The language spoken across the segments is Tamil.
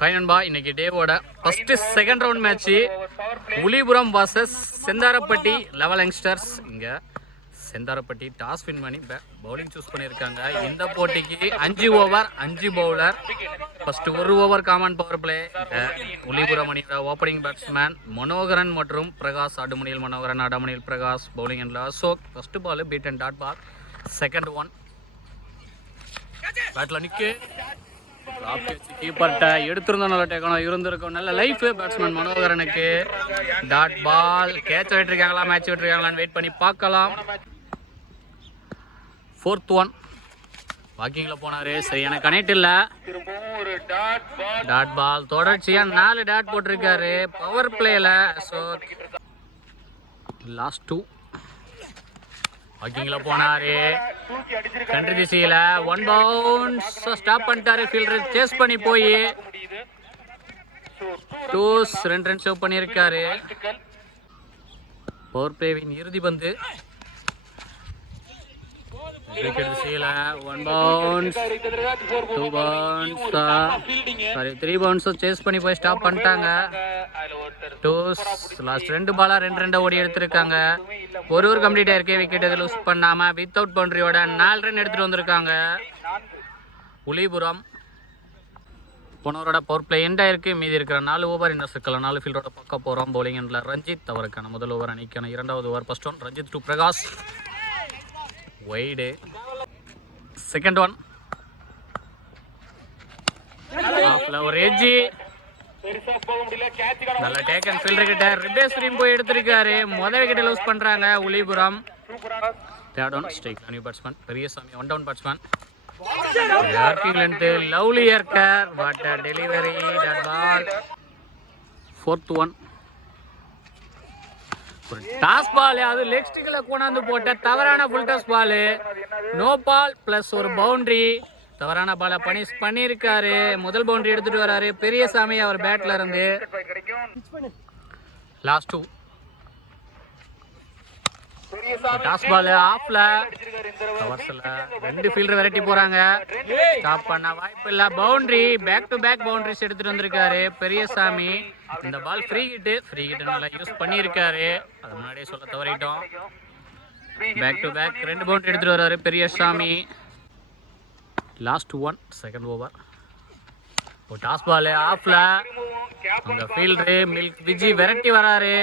ஹாய் நண்பா, இன்னைக்கு டேவோட first second round match Ulipuram vs Sentharapatti level youngsters. இங்கே செந்தாரப்பட்டி டாஸ் வின் பண்ணி பவுலிங் சூஸ் பண்ணியிருக்காங்க. இந்த போட்டிக்கு 5 over 5 bowler. First 1 over common power play. Ulipuram அணியோட ஓப்பனிங் பேட்ஸ்மேன் மனோகரன் மற்றும் பிரகாஷ். அடுமணியில் மனோகரன், அடமணியில் பிரகாஷ். பவுலிங் எண்ணில் Ashok. First ball beat and dot ball. Second one பேட்டில் நிற்கு கீப்பர்கிட்ட எடுத்திருந்தோம். நல்ல டேக்கணும் இருந்திருக்கும். நல்ல லைஃப் பேட்ஸ்மேன் மனோகரனுக்கு. Dot ball. கேட்ச் விட்டுருக்காங்களா, மேட்ச் விட்டுருக்காங்களான்னு வெயிட் பண்ணி பார்க்கலாம். ஃபோர்த் ஒன் வாக்கிங்கில் போனார். சரியான கனெக்ட் இல்லை. Dot ball. தொடர்ச்சியாக 4 டாட் போட்டிருக்காரு பவர் பிளேயில். ஸோ லாஸ்ட் 2 வாக்கிங்கில் போனார். கண்ட்ரி திசையில் 1 பவுன்ஸ் ஸ்டாப் பண்ணிட்டாரு. ஃபீல்டர் சேஸ் பண்ணி போய் 2 ரன் சேவ் பண்ணியிருக்காரு. பவர் பிளேவின் இறுதி பந்து. விக்கெட் திசையில் 1 bounce 2 bounce sorry 3 bounce chase பண்ணி போய் ஸ்டாப் பண்ணிட்டாங்க. லாஸ்ட் 2 பாலா 2 ஓடி எடுத்திருக்காங்க. ஒரு கம்ப்ளீட் ஆயிருக்கு. விக்கெட் எதுவும் லூஸ் பண்ணாம வித்தவுட் பவுண்டரியோட 4 ரன் எடுத்துட்டு வந்திருக்காங்க உளிபுரம். போனவரோட பவர் பிளே எண்ட் ஆயிருக்கு. மீதி இருக்கிற 4 ஓவர் இந்த சிக்கல 4 ஃபீல்டோட பக்கம் போகிறோம். பவுலிங் எண்ணில் ரஞ்சித். அவருக்கான முதல் ஓவர் அணிக்கான 2வது over. First one Ranjith to Prakash. Wide. Second one ஒரு எஜ்ஜி. நல்ல டேக் அண்ட் ஃபீல்டர் கிட்ட ரிபேஸ் போய் எடுத்திருக்காரு. முதல் விக்கெட் லூஸ் பண்றாங்க Ulipuram. Third one strike new batsman Periyasamy. 1 down batsman. Lovely yorker but delivery dot ball. Fourth one ஒரு டாஸ் பால். அது லெக் ஸ்டிக்ல கொண்டாந்து போட்ட தவறான full toss ball. No ball plus ஒரு பவுண்டரி. தவறான பாலை பனிஷ் பண்ணியிருக்காரு. முதல் பவுண்டரி எடுத்துட்டு வராரு பெரியசாமி அவர் பேட்ல இருந்து. லாஸ்ட் 2 டாஸ் பால் ஆஃப்ல. கவர்ஸ்ல 2 ஃபீல்டர் விரட்டி போறாங்க. ஸ்டாப் பண்ண வாய்ப்பு இல்ல. Boundary. Back to back boundaries எடுத்துட்டு வந்திருக்காரு பெரியசாமி. இந்த பால் ஃப்ரீ ஹிட் நல்லா யூஸ் பண்ணியிருக்காரு. அது முன்னாடியே சொல்ல தவறிட்டோம். பேக் டு பேக் 2 பவுண்டரி எடுத்துட்டு வர்றாரு பெரியசாமி. Last 1 second over. ஒரு டாஸ் பால் ஆஃப்ல. அந்த ஃபீல்டரு மில்க் விஜி விரட்டி வராரு.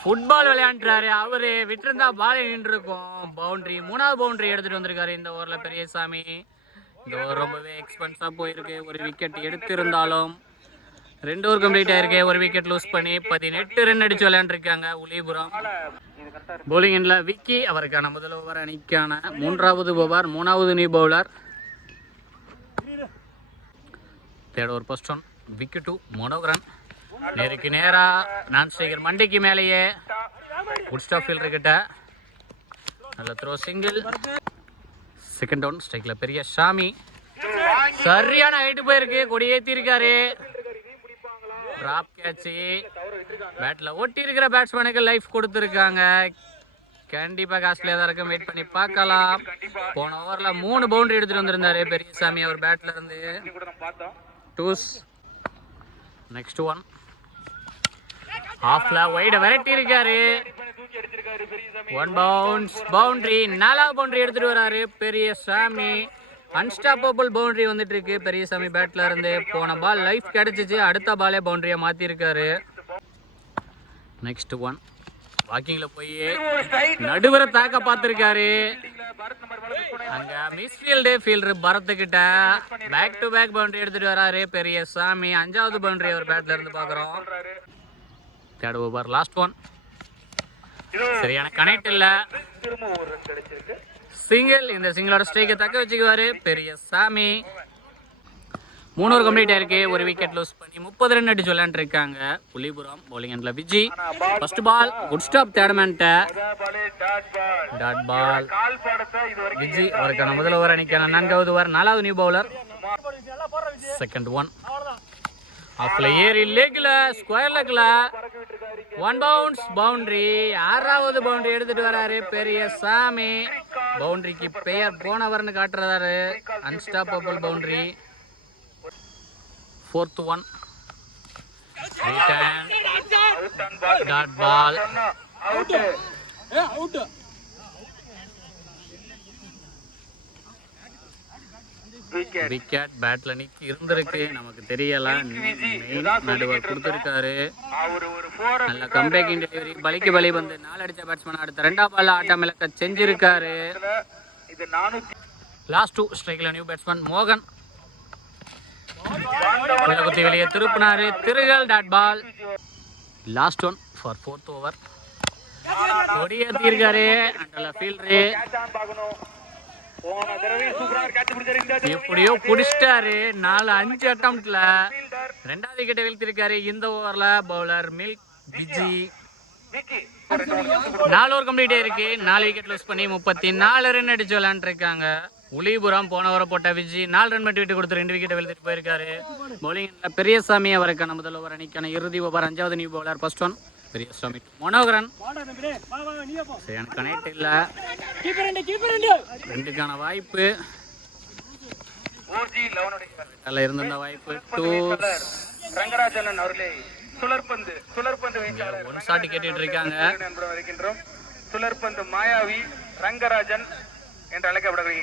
ஃபுட்பால் விளையாண்டுறாரு அவரு. விட்டுருந்தா பால் நின்று இருக்கும். பவுண்டரி. 3வது பவுண்டரி எடுத்துட்டு வந்திருக்காரு இந்த ஓவர்ல பெரியசாமி. இந்த ஓவர் ரொம்பவே எக்ஸ்பென்ஸா போயிருக்கு. ஒரு விக்கெட் எடுத்திருந்தாலும் 2 ஓவர் கம்ப்ளீட் ஆயிருக்கு. ஒரு விக்கெட் லூஸ் பண்ணி 18 ரன் அடிச்சு விளையாண்டுருக்காங்க உளிபுரம். பவுலிங் எண்ணில் விக்கி. அவருக்கான முதல் ஓவர் அணிக்கான 3வது ஓவர். 3வது new bowler. Third over first one wicket to Manoharan. நேருக்கு நேரா நான் ஸ்ட்ரைக்கர் மண்டிக்கு மேலேயே குட் ஸ்டாப் ஃபீல்டர் கிட்ட. நல்ல த்ரோ சிங்கிள். செகண்ட் ஒன் ஸ்ட்ரைக்ல பெரியசாமி. சரியான ஹைட் போயிருக்கு. கொடி ஏத்தி இருக்காரு. Drop catch. பேட்ல ஒட்டி இருக்கிற பேட்ஸ்மேனுக்கு லைஃப் கொடுத்துருக்காங்க. கண்டிப்பா காஸ்ட்லியா தான் இருக்கும். வெயிட் பண்ணி பார்க்கலாம். போன ஓவர்ல 3 பவுண்டரி எடுத்துட்டு வந்திருந்தாரு பெரியசாமி அவர் பேட்ல இருந்து. டூஸ். நெக்ஸ்ட் ஒன் ஆஃப்ல வைட விரட்டி இருக்காரு. 1 பவுன்ஸ் பவுண்டரி. 4வது பவுண்டரி எடுத்துட்டு வராரு பெரியசாமி. அன்ஸ்டாப்பபிள் பவுண்டரி வந்துட்டு இருக்கு பெரியசாமி பேட்ல இருந்து. போன பால் லைஃப் கிடைச்சிச்சு. அடுத்த பாலே பவுண்டரியா மாத்தி இருக்காரு. நெக்ஸ்ட் ஒன் வாக்கிங்ல போய் நடுவரை தாக்க பார்த்திருக்காரு. அங்க மிஸ்ஃபீல்டு ஃபீல்டர் பரத்துக்கிட்ட பேக் டு பேக் பவுண்டரி எடுத்துட்டு வராரு பெரியசாமி. 5வது பவுண்டரி அவர் பேட்ல இருந்து பாக்குறோம். Third over last one. சரியான கனெக்ட் இல்ல. சிங்கிள். இந்த சிங்கிளோட ஸ்ட்ரைக்கை தக்க வச்சுக்குவாரு பெரியசாமி. 3 ஓவர் கம்ப்ளீட் ஆயிருக்கு. ஒரு விக்கெட் லூஸ் பண்ணி 30 ரன் அடிச்சு விளையாண்டுருக்காங்க உளிபுரம். பவுலிங் எண்ணில் Viji. First ball good stop தேர்ட்மேன்ட்ட. Dot ball. விஜி. அவருக்கான முதல் ஓவர் அணிக்கான 4வது ஓவர். 4வது நியூ பவுலர். செகண்ட் ஒன் ஆஃப்ல ஏறி லெக்ல ஸ்கொயர் லெக்ல 1 பவுன்ஸ் பவுண்டரி. 6வது பவுண்டரி எடுத்துட்டு வராரு பெரியசாமி. பவுண்டரிக்கு பெயர் போனவர்னு காட்டுறாரு. Unstoppable boundary. 4th one. Return. Dot ball. Wicket பேட்ல நிக்கி இருந்திருக்கு, நமக்கு தெரியல. நடுவர் கொடுத்திருக்காரு. நல்ல கம்பேக்கிங் டெலிவரி, பலிக்கு பலி வந்து 4 அடிச்ச பேட்ஸ்மேன் அடுத்த 2ஆம் பால்ல ஆட்டம் இழக்க செஞ்சிருக்காரு. லாஸ்ட் 2 ஸ்ட்ரைக்ல நியூ பேட்ஸ்மேன் மோகன் குத்தி வெளியே திருப்பினாரு. திருகல் dot ball. Last one for 4th over. கொடியேற்றிருக்காரு அண்டல ஃபீல்டரு. எப்படியோ புடிச்சிட்டாரு. 4-5 அட்டம்ப்ட்ல 2வது விக்கெட்டை வீழ்த்திருக்காரு. இந்த ஓவர்ல பவுலர் மில்க் பிஜி 4 ஓவர் கம்ப்ளீட் ஆயிருக்கு. 4 விக்கெட் லூஸ் பண்ணி 34 ரன் அடிச்சு விளையாண்டுருக்காங்க. உளிபுரம் போன ஓவரை போட்ட விஜி 4 ரன் மட்டும் விட்டு கொடுத்து 2 விக்கெட்டை வீழ்த்திட்டு போயிருக்காரு. பவுலிங்ல பெரியசாமி அவருக்கான முதல் ஓவர் அணிக்கான இறுதி ஓவர். 5வது new bowler. First one Periyasamy Manoharan. Connect இல்ல, 2க்கான வாய்ப்பு இருந்த வாய்ப்பு. ரங்கராஜன் அவர்களே சுழற்பந்து ஒன் ஷாட் கேட்டுட்டு இருக்காங்க. சுழற்பந்து மாயாவி ரங்கராஜன் என்று அழைக்கப்படுகிறது.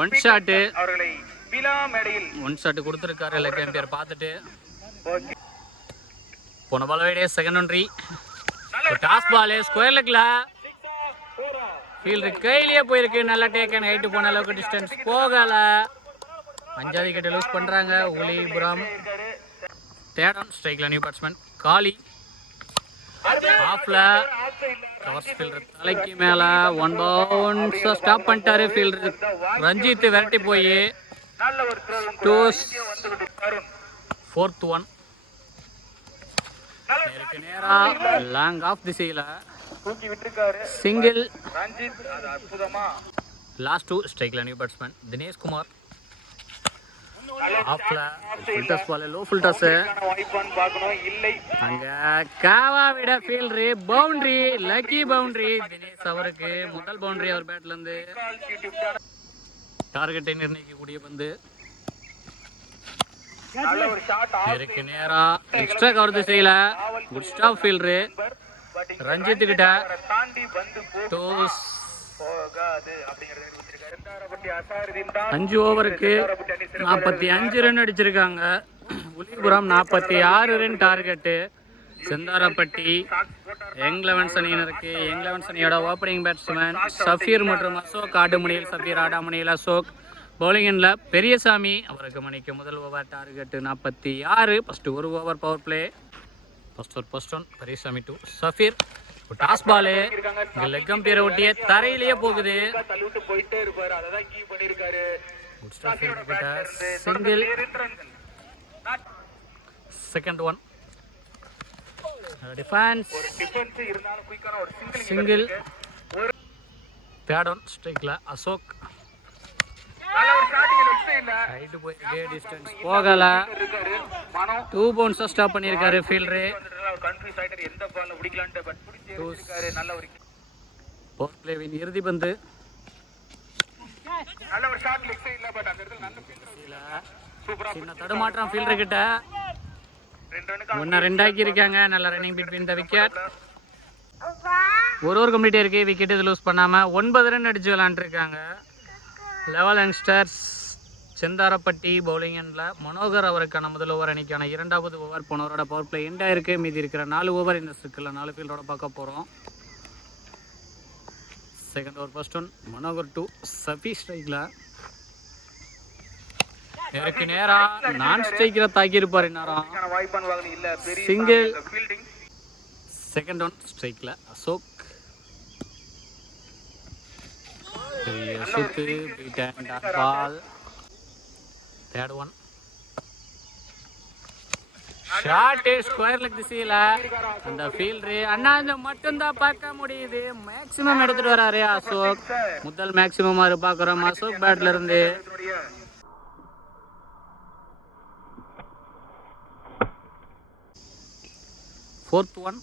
ஒன் ஷாட் அவர்களை விழா மேடையில் ஒன் ஷாட் கொடுத்திருக்காரு. லெக் எம்பையர் பார்த்துட்டு போன பால் வைடே செகண்ட் ஒன்ரி. டாஸ் பால் ஸ்கொயர் லெக்ல ஃபீல்டு கையிலேயே போயிருக்கு. நல்ல டேக் அண்ட் ஹைட் போன அளவுக்கு டிஸ்டன்ஸ் போகல. 5வது விக்கெட் லூஸ் பண்றாங்க உளிபுரம். தேர்ட் ஆன் ஸ்ட்ரைக்ல நியூ பேட்ஸ்மேன் காளி. ஆஃப்ல கவர்ஸ் ஃபீல்டர் தலைக்கு மேல 1 பவுன்ஸ் ஸ்டாப் பண்ணிட்டாரு ஃபீல்டர் ரஞ்சித். விரட்டி போய் 4th ஒன். நேருக்கு நேரா லாங் ஆஃப் திசையில சிங்கிள். லாஸ்ட் 2 ஸ்ட்ரைக்ல நியூ பேட்ஸ்மேன் தினேஷ் குமார். ஆஃப்ல ஃபில்டர்ஸ் பால் லோ ஃபில்டர்ஸ். அங்க காவா விட fielder boundary, lucky boundary. Dinesh அவருக்கு முதல் பவுண்டரி அவர் பேட்ல இருந்து. டார்கெட்டை நிர்ணயிக்கக்கூடிய பந்து நேருக்கு நேரா எக்ஸ்ட்ரா கவர் திசையில குட் ஸ்டாப் ஃபீல்டர் ரஞ்சித் கிட்ட. 5 ஓவருக்கு 45 ரன் அடிச்சிருக்காங்க. Ulipuram 46 run target. Sentharapatti young elevens அணியினருக்கு யங் லெவன்ஸ் அணியோட ஓப்பனிங் பேட்ஸ்மேன் சஃபீர் மற்றும் அசோக். ஆடுமணியில் சஃபீர், ஆடாமணியில் அசோக். பவுலிங்கில் பெரியசாமி அவருக்கு மணிக்கு முதல் over target 46. First 1 over power play. First one Periyasamy to Safeer. Toss ball leg எம்பையரை ஒட்டியே தரையிலேயே போகுது. Single. Second one defence single. Third one ஸ்ட்ரைக்ல Ashok. Distance போகல. 2 பவுன்ஸ் ஸ்டாப் பண்ணியிருக்காரு ஃபீல்டரு. பவர் பிளேவின் இறுதி பந்து. சின்ன தடுமாற்றம் ஃபீல்டர் கிட்ட. 1-2 ஆக்கி இருக்காங்க. நல்ல running between the wicket. 1 over complete இருக்கு. விக்கெட் இது லூஸ் பண்ணாம 9 ரன் அடிச்சு விளையாண்டுருக்காங்க. லெவல் யங்ஸ்டர்ஸ் செந்தாரப்பட்டி பவுலிங் எண்ணில் மனோகர் அவருக்கான முதல் ஓவர் அணிக்கான 2வது ஓவர். போன ஓவரோட பவர் பிளே எண்ட் ஆயிருக்கு. மீதி இருக்கிற 4 ஓவர் இந்த சர்க்கிளில் 4 ஃபீல்டோட பார்க்க போகிறோம். Second over first one Manohar to Safi ஸ்ட்ரைக்கில். நேருக்கு நேரா நான் ஸ்ட்ரைக்கில் தாக்கியிருப்பார். நேரம் சிங்கிள். செகண்ட் ஒன் ஸ்ட்ரைக்கில் அசோக். சுத்து beat and ball. Third one shot square leg திசையில அந்த ஃபீல்டர் அண்ணாந்து மட்டும்தான் பார்க்க முடியுது. மேக்ஸிமம் எடுத்துட்டு வராரு அசோக். முதல் மேக்ஸிமம் அது பார்க்குறோம் அசோக் பேட்ல இருந்து. ஃபோர்த் ஒன்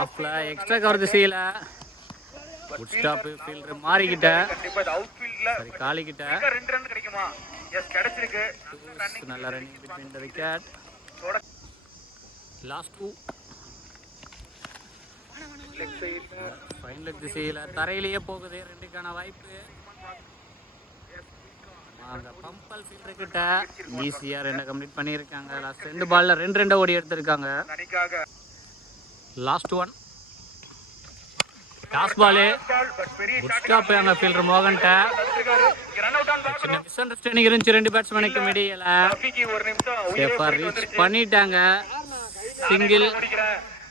ஆஃப்ல எக்ஸ்ட்ரா கவர் திசையில குட் ஸ்டாப் ஃபீல்டர் மாறிக்கிட்ட. சரி காலிக்கிட்ட நல்ல running between the wicket. Last 2 fine leg திசையில் தரையிலேயே போகுது. 2க்கான வாய்ப்பு. அந்த பம்பல் ஃபீல்டர் கிட்ட ஈஸியாக 2 கம்ப்ளீட் பண்ணியிருக்காங்க. லாஸ்ட் 2 பால்ல 2 ஓடி எடுத்திருக்காங்க. Last 1 toss ball. Good stop அங்கே ஃபீல்டர் மோகன்ட்ட. சின்ன மிஸ் அண்டர்ஸ்டாண்டிங் இருந்துச்சு 2 பேட்ஸ்மேனுக்கு இடையில. சேஃபா ரீச் பண்ணிட்டாங்க. சிங்கிள்.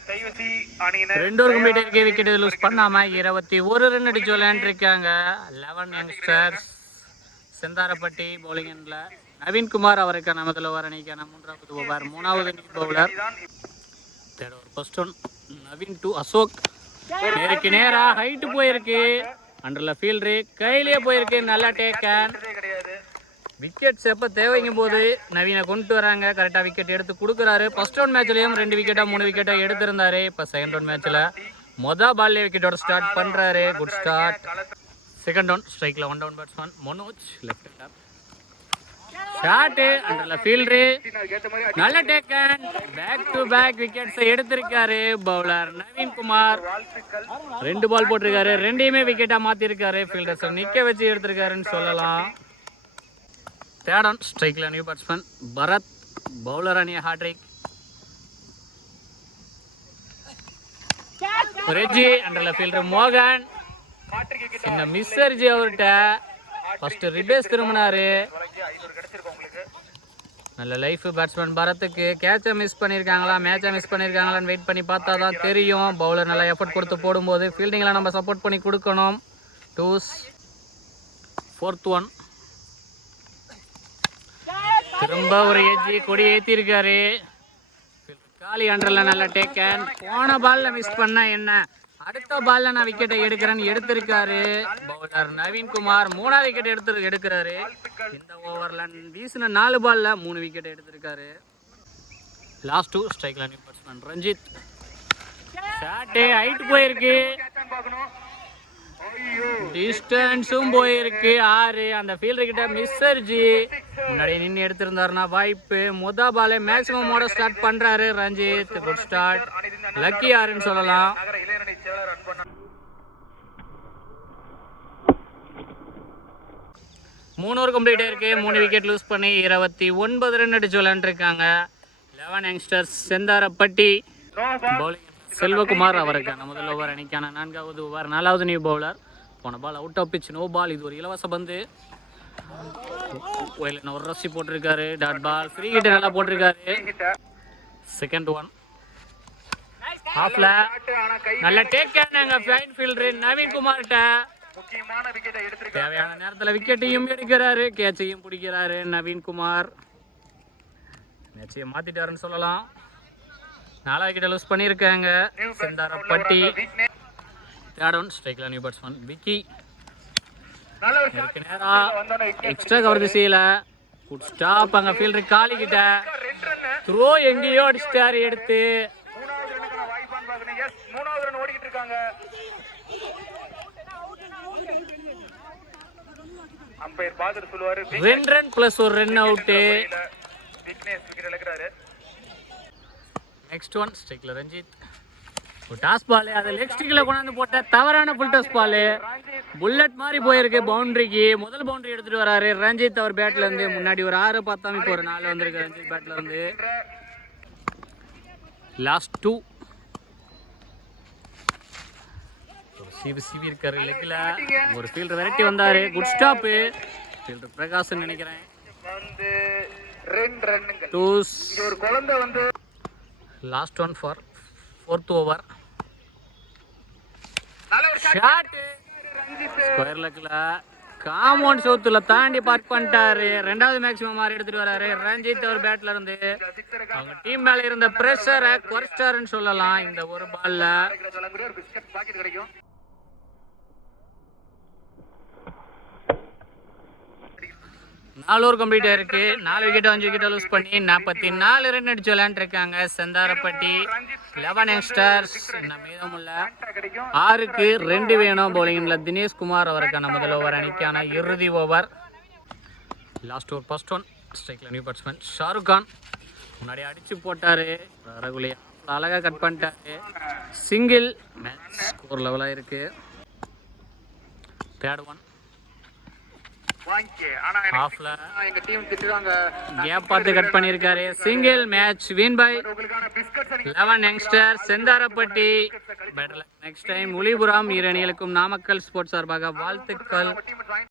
2 ஓவர் கம்ப்ளீட் இருக்கு. விக்கெட் லூஸ் பண்ணாம 21 ரன் அடிச்சு விளையாண்டுருக்காங்க 11 யங்ஸ்டர்ஸ். செந்தாரப்பட்டி பவுலிங் எண்ட்ல நவீன்குமார் அவருக்கான முதல் ஓவர் அணிக்கான 3வது ஓவர். 3வது new bowler. 3rd over first one Naveen to Ashok. நேருக்கு நேரா ஹைட் போயிருக்கு. அண்டர்ல ஃபீல்டரு கையிலேயே போயிருக்கு. நல்லா டேக்கன். விக்கெட்ஸ் எப்போ தேவைங்கும் போது நவீனை கொண்டு வராங்க. கரெக்டாக விக்கெட் எடுத்து கொடுக்குறாரு. ஃபர்ஸ்ட் ரவுண்ட் மேட்ச்லேயும் 2 விக்கெட்டா 3 விக்கெட்டா எடுத்திருந்தாரு. இப்போ செகண்ட் ரவுண்ட் மேட்ச்சில் மொதல் பால்லே விக்கெட்டோட ஸ்டார்ட் பண்ணுறாரு. Good start. Second down. ஸ்ட்ரைக்கில் 1 down batsman Manoj. Left hander shot. அண்டர்ல ஃபீல்டரு நல்ல டேக்கன். பேக் டு பேக் விக்கெட்ஸை எடுத்திருக்காரு பவுலர் நவீன்குமார். 2 பால் போட்டிருக்காரு. 2யுமே விக்கெட்டா மாத்திருக்காரு. ஃபீல்டர்ஸ் நிக்க வச்சு எடுத்திருக்காருன்னு சொல்லலாம். 3rd on ஸ்ட்ரைக்ல நியூ பேட்ஸ்மேன் பரத். பவுலர் அணிய ஹாட்ரிக். ரெஜி. அண்டர்ல ஃபீல்டர் மோகன். இந்த மிஸ்ஸர்ஜி அவர்கிட்ட ஃபர்ஸ்ட் ரிபேஸ் திரும்பினாரு. நல்ல லைஃப் பேட்ஸ்மேன் பரத்துக்கு. கேட்சை மிஸ் பண்ணியிருக்காங்களா மேட்சை மிஸ் பண்ணியிருக்காங்களான்னு வெயிட் பண்ணி பார்த்தா தான் தெரியும். பவுலர் நல்லா எஃபர்ட் கொடுத்து போடும்போது ஃபீல்டிங்கில் நம்ம சப்போர்ட் பண்ணி கொடுக்கணும். 4th one திரும்ப ஒரு எஜ்ஜி கொடி ஏற்றிருக்காரு. காலி. அண்டரில் நல்ல டேக்கன். போன பாலில் மிஸ் பண்ண என்ன, அடுத்த பால்ல நான் விக்கெட்டை எடுக்கிறேன்னு எடுத்திருக்காரு பவுலர் நவீன்குமார். 3வது விக்கெட் எடுக்கிறாரு. இந்த ஓவர்ல வீசின 4 பால்ல 3 விக்கெட் எடுத்திருக்காரு. லாஸ்ட் 2 ஸ்ட்ரைக்ல new batsman Ranjith. Shot height போயிருக்கு. டிஸ்டன்ஸும் போயிருக்கு 6. அந்த ஃபீல்டர் கிட்ட மிஸ்ஸர்ஜி முன்னாடி நின்று எடுத்திருந்தாருன்னா வாய்ப்பு. மொதல் பாலே மேக்ஸிமமோட ஸ்டார்ட் பண்றாரு ரஞ்சித். Good start. லக்கி 6ன்னு சொல்லலாம். மூணு ஓவர் கம்ப்ளீட் ஆயிருக்கு. 3 விக்கெட் லூஸ் பண்ணி 29 ரன் அடிச்சு விளையாண்டுருக்காங்க 11 யங்ஸ்டர்ஸ். செந்தாரப்பட்டி பவுலிங் செல்வகுமார் அவருக்கான முதல் ஓவர் அணிக்கான 4வது ஓவர். 4வது நியூ பவுலர். போன ball out of pitch, no ball. இது ஒரு இலவச பந்து. ஒரு ரசி போட்டிருக்காரு. Dot ball. ஃப்ரீ ஹிட் நல்லா போட்டிருக்காரு. செகண்ட் ஒன் ஆஃப்ல நல்ல டேக் கேனாங்க ஃபைன் ஃபீல்டர் நவீன்குமார்ட்ட. தேவையான நேரத்தில் விக்கெட்டையும் எடுக்கிறாரு, கேட்சையும் பிடிக்கிறாரு நவீன்குமார். மேட்சையை மாத்திட்டாருன்னு சொல்லலாம். 4 விக்கெட் லூஸ் பண்ணியிருக்காங்க செந்தாரப்பட்டி. தேர்ட் ஒன் ஸ்ட்ரைக்ல நியூ பேட்ஸ்மேன் விக்கி. நேரா எக்ஸ்ட்ரா கவர் திசையில குட் ஸ்டாப். அங்க ஃபீல்டர் காலி கிட்ட த்ரோ எங்கேயோ அடிச்சிட்டாரு எடுத்து. 2 ரன் பிளஸ் ஒரு ரன் அவுட். நெக்ஸ்ட் ஒன் ஸ்ட்ரைக்ல ரஞ்சித். ஒரு டாஸ் பால், அதை லெக் ஸ்டிக்ல கொண்டாந்து போட்ட தவறான ஃபுல் டாஸ் பால். புல்லட் மாதிரி போயிருக்கு பவுண்டரிக்கு. முதல் பவுண்டரி எடுத்துட்டு வராரு ரஞ்சித் அவர் பேட்ல இருந்து. முன்னாடி ஒரு 6 பார்த்தாம இப்போ ஒரு 4 வந்திருக்கு ரஞ்சித் பேட்ல இருந்து. லாஸ்ட் 2 சிவி இருக்காரு லெக்ல. ஒரு ஃபீல்டர் விரட்டி வந்தாரு. Good stop. ஃபீல்டர் பிரகாஷ் நினைக்கிறேன். Last one for 4th over. Shot square லெக்ல காம்பவுண்ட் சவுத்துல தாண்டி பார்க் பண்ணிட்டாரு. 2வது மேக்ஸிமம் மாறி எடுத்துட்டு வராரு ரஞ்சித் அவர் பேட்ல இருந்து. அவங்க டீம் மேல இருந்த பிரஷரை குறைச்சிட்டாருன்னு சொல்லலாம் இந்த ஒரு பால்ல. 4 ஓவர் கம்ப்ளீட் ஆயிருக்கு. 4 விக்கெட் 5 விக்கெட் லூஸ் பண்ணி 44 ரன் அடிச்சு விளையாண்டுருக்காங்க செந்தாரப்பட்டி 11 யங்ஸ்டர்ஸ். இன்னும் மீதமுள்ள 6க்கு 2 வேணும். பவுலிங்ல தினேஷ்குமார் அவருக்கான முதல் ஓவர் அணிக்கான இறுதி over. Last over first one. ஸ்ட்ரைக்கில் நியூ பேட்ஸ்மேன் ஷாருக் கான் முன்னாடி அடித்து போட்டார். ரகுலி அழகாக கட் பண்ணிட்டாரு. சிங்கிள். மேட்ச் ஸ்கோர் லெவலாக இருக்குது. தேர்ட் ஒன் ஆஃப்ல கேப் பார்த்து கட் பண்ணியிருக்காரு. Single. Match win by 11 youngster Sentharapatti. Better next time. Olipuram இரு அணிகளுக்கும் நாமக்கல் ஸ்போர்ட்ஸ் சார்பாக வாழ்த்துக்கள்.